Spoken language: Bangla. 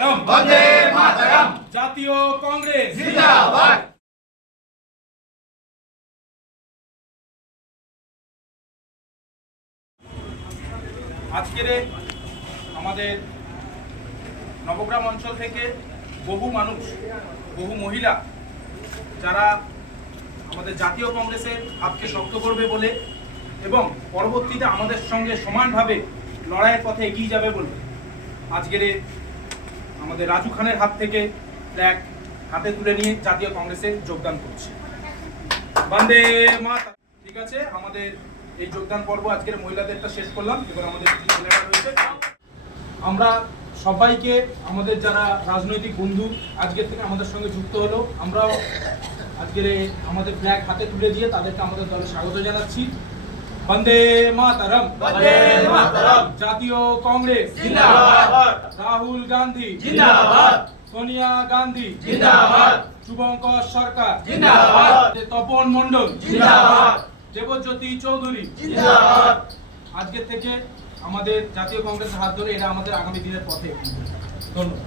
বন্দে মাতরম। জাতীয় কংগ্রেস জিন্দাবাদ। আজকের আমাদের নবগ্রাম অঞ্চল থেকে বহু মানুষ, বহু মহিলা যারা আমাদের জাতীয় কংগ্রেসের হাতকে শক্ত করবে বলে এবং পরবর্তীতে আমাদের সঙ্গে সমানভাবে লড়াইয়ের পথে এগিয়ে যাবে বলে আজকের আমাদের রাজু খানের হাত থেকে ফ্ল্যাগ হাতে তুলে নিয়ে জাতীয় কংগ্রেসে যোগদান করছে। বন্দে মাতরম। ঠিক আছে, আমাদের এই যোগদান পর্ব আজকের মহিলাদেরটা শেষ করলাম। এবার আমাদের যে ছেলেরা রয়েছে, আমরা সবাইকে, আমাদের যারা রাজনৈতিক বন্ধু আজকের থেকে আমাদের সঙ্গে যুক্ত হলো, আমরাও আজকের আমাদের ফ্ল্যাগ হাতে তুলে দিয়ে তাদেরকে আমাদের দলে স্বাগত জানাচ্ছি। বন্দে মাতরম। বন্দে মাতরম। জাতীয় কংগ্রেস জিন্দাবাদ। রাহুল গান্ধী জিন্দাবাদ। সোনিয়া গান্ধী জিন্দাবাদ। শুভঙ্কর সরকার জিন্দাবাদ। তপন মণ্ডল জিন্দাবাদ। দেবজ্যোতি চৌধুরী জিন্দাবাদ। আজকের থেকে আমাদের জাতীয় কংগ্রেসের হাত ধরে এরা আমাদের আগামী দিনের পথে। ধন্যবাদ।